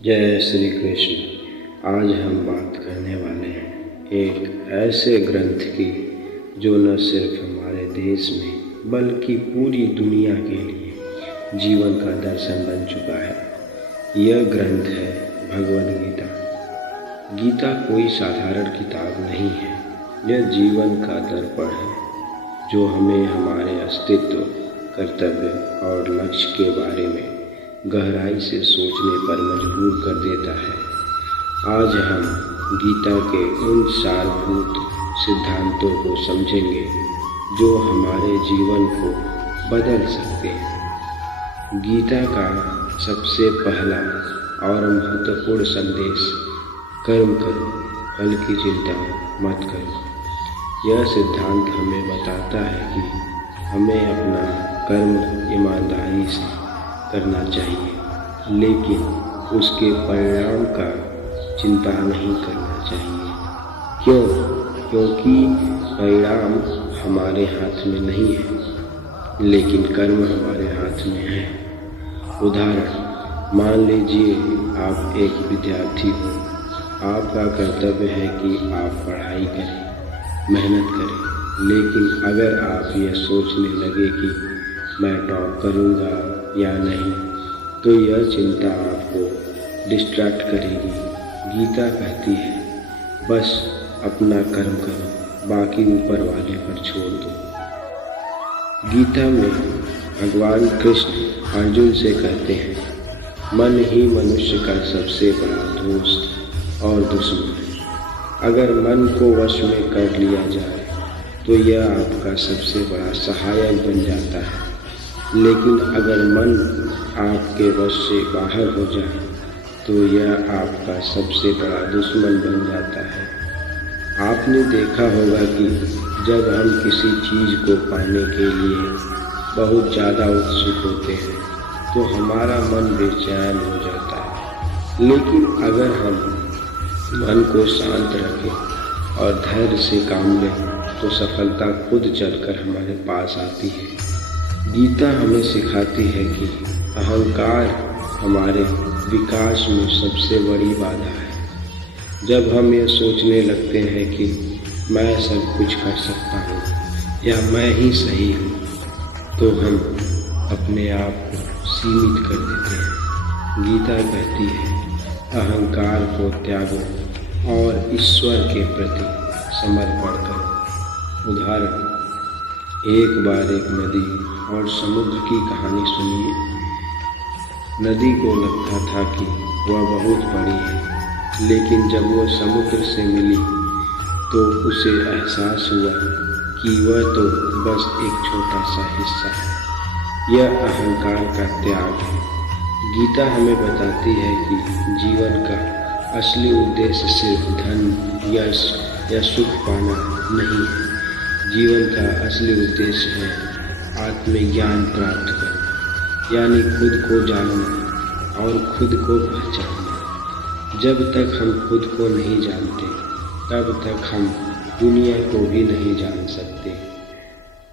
जय श्री कृष्ण। आज हम बात करने वाले हैं एक ऐसे ग्रंथ की जो न सिर्फ हमारे देश में बल्कि पूरी दुनिया के लिए जीवन का दर्शन बन चुका है। यह ग्रंथ है भगवद गीता। गीता कोई साधारण किताब नहीं है, यह जीवन का दर्पण है जो हमें हमारे अस्तित्व, कर्तव्य और लक्ष्य के बारे में गहराई से सोचने पर मजबूर कर देता है। आज हम गीता के उन सारभूत सिद्धांतों को समझेंगे जो हमारे जीवन को बदल सकते हैं। गीता का सबसे पहला और महत्वपूर्ण संदेश कर्म करो, फल की चिंता मत करो। यह सिद्धांत हमें बताता है कि हमें अपना कर्म ईमानदारी से करना चाहिए, लेकिन उसके परिणाम का चिंता नहीं करना चाहिए। क्यों? क्योंकि परिणाम हमारे हाथ में नहीं है, लेकिन कर्म हमारे हाथ में है। उदाहरण, मान लीजिए आप एक विद्यार्थी हो। आपका कर्तव्य है कि आप पढ़ाई करें, मेहनत करें, लेकिन अगर आप यह सोचने लगे कि मैं टॉप करूँगा या नहीं, तो यह चिंता आपको डिस्ट्रैक्ट करेगी। गीता कहती है बस अपना कर्म करो, बाकी ऊपर वाले पर छोड़ दो। गीता में भगवान कृष्ण अर्जुन से कहते हैं, मन ही मनुष्य का सबसे बड़ा दोस्त और दुश्मन है। अगर मन को वश में कर लिया जाए तो यह आपका सबसे बड़ा सहायक बन जाता है, लेकिन अगर मन आपके वश से बाहर हो जाए तो यह आपका सबसे बड़ा दुश्मन बन जाता है। आपने देखा होगा कि जब हम किसी चीज़ को पाने के लिए बहुत ज़्यादा उत्सुक होते हैं तो हमारा मन बेचैन हो जाता है, लेकिन अगर हम मन को शांत रखें और धैर्य से काम लें तो सफलता खुद चलकर हमारे पास आती है। गीता हमें सिखाती है कि अहंकार हमारे विकास में सबसे बड़ी बाधा है। जब हम ये सोचने लगते हैं कि मैं सब कुछ कर सकता हूँ या मैं ही सही हूँ, तो हम अपने आप को सीमित कर देते हैं। गीता कहती है अहंकार को त्यागो और ईश्वर के प्रति समर्पण करो। उदाहरण, एक बार एक नदी और समुद्र की कहानी सुनिए। नदी को लगता था कि वह बहुत बड़ी है, लेकिन जब वह समुद्र से मिली तो उसे एहसास हुआ कि वह तो बस एक छोटा सा हिस्सा है। यह अहंकार का त्याग है। गीता हमें बताती है कि जीवन का असली उद्देश्य सिर्फ धन, यश या सुख पाना नहीं है। जीवन का असली उद्देश्य है आत्मज्ञान प्राप्त करना, यानी खुद को जानना और खुद को पहचानना। जब तक हम खुद को नहीं जानते, तब तक हम दुनिया को भी नहीं जान सकते।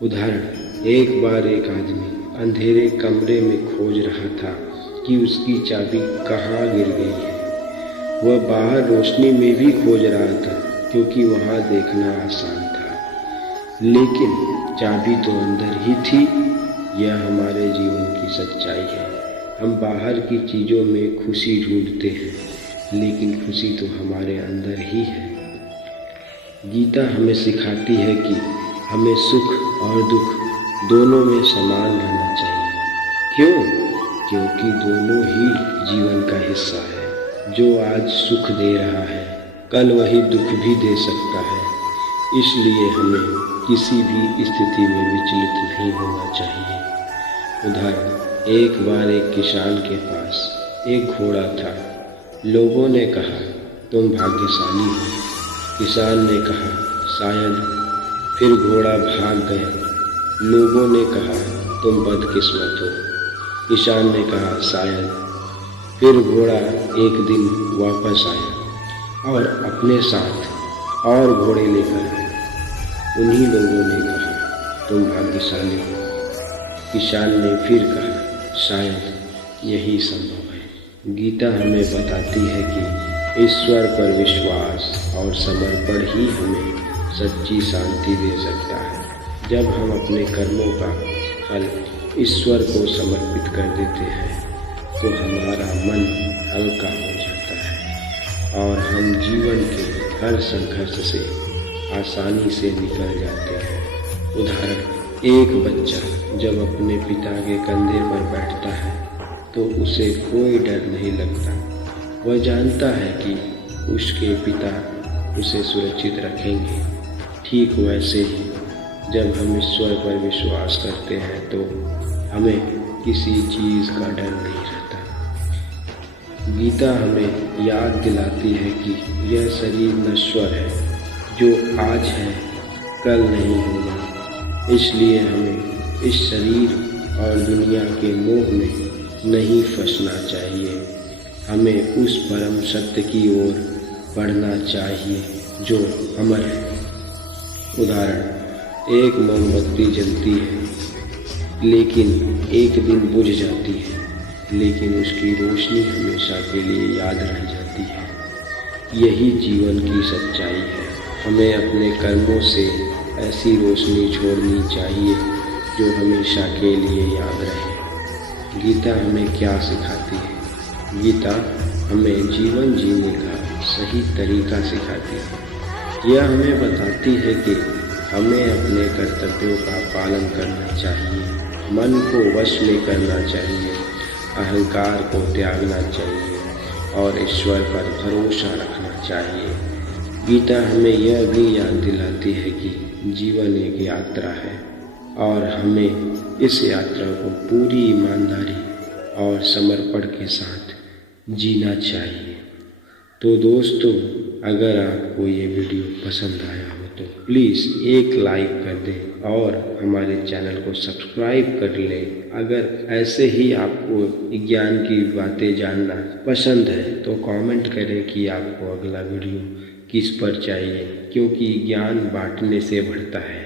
उदाहरण, एक बार एक आदमी अंधेरे कमरे में खोज रहा था कि उसकी चाबी कहाँ गिर गई है। वह बाहर रोशनी में भी खोज रहा था क्योंकि वहाँ देखना आसान था, लेकिन चाबी तो अंदर ही थी। यह हमारे जीवन की सच्चाई है। हम बाहर की चीज़ों में खुशी ढूंढते हैं, लेकिन खुशी तो हमारे अंदर ही है। गीता हमें सिखाती है कि हमें सुख और दुख दोनों में समान रहना चाहिए। क्यों? क्योंकि दोनों ही जीवन का हिस्सा है। जो आज सुख दे रहा है, कल वही दुख भी दे सकता है। इसलिए हमें किसी भी स्थिति में विचलित नहीं होना चाहिए। उदाहरण, एक बार एक किसान के पास एक घोड़ा था। लोगों ने कहा तुम भाग्यशाली हो। किसान ने कहा शायद। फिर घोड़ा भाग गया। लोगों ने कहा तुम बदकिस्मत हो। किसान ने कहा शायद। फिर घोड़ा एक दिन वापस आया और अपने साथ और घोड़े लेकर आया। उन्हीं लोगों ने कहा तुम भाग्यशाली हो। किसान ने फिर कहा शायद यही संभव है। गीता हमें बताती है कि ईश्वर पर विश्वास और समर्पण ही हमें सच्ची शांति दे सकता है। जब हम अपने कर्मों का फल ईश्वर को समर्पित कर देते हैं तो हमारा मन हल्का हो जाता है और हम जीवन के हर संघर्ष से आसानी से निकल जाते हैं। उदाहरण, एक बच्चा जब अपने पिता के कंधे पर बैठता है तो उसे कोई डर नहीं लगता। वह जानता है कि उसके पिता उसे सुरक्षित रखेंगे। ठीक वैसे ही जब हम ईश्वर पर विश्वास करते हैं तो हमें किसी चीज़ का डर नहीं रहता। गीता हमें याद दिलाती है कि यह शरीर नश्वर है, जो आज है कल नहीं होगा। इसलिए हमें इस शरीर और दुनिया के मोह में नहीं फंसना चाहिए। हमें उस परम सत्य की ओर बढ़ना चाहिए जो अमर है। उदाहरण, एक मोमबत्ती जलती है लेकिन एक दिन बुझ जाती है, लेकिन उसकी रोशनी हमेशा के लिए याद रह जाती है। यही जीवन की सच्चाई है। हमें अपने कर्मों से ऐसी रोशनी छोड़नी चाहिए जो हमेशा के लिए याद रहे। गीता हमें क्या सिखाती है? गीता हमें जीवन जीने का सही तरीका सिखाती है। यह हमें बताती है कि हमें अपने कर्तव्यों का पालन करना चाहिए, मन को वश में करना चाहिए, अहंकार को त्यागना चाहिए और ईश्वर पर भरोसा रखना चाहिए। गीता हमें यह भी याद दिलाती है कि जीवन एक यात्रा है और हमें इस यात्रा को पूरी ईमानदारी और समर्पण के साथ जीना चाहिए। तो दोस्तों, अगर आपको ये वीडियो पसंद आया हो तो प्लीज़ एक लाइक कर दें और हमारे चैनल को सब्सक्राइब कर लें। अगर ऐसे ही आपको विज्ञान की बातें जानना पसंद है तो कमेंट करें कि आपको अगला वीडियो किस पर चाहिए, क्योंकि ज्ञान बांटने से बढ़ता है।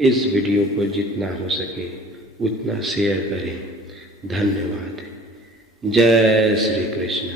इस वीडियो को जितना हो सके उतना शेयर करें। धन्यवाद। जय श्री कृष्ण।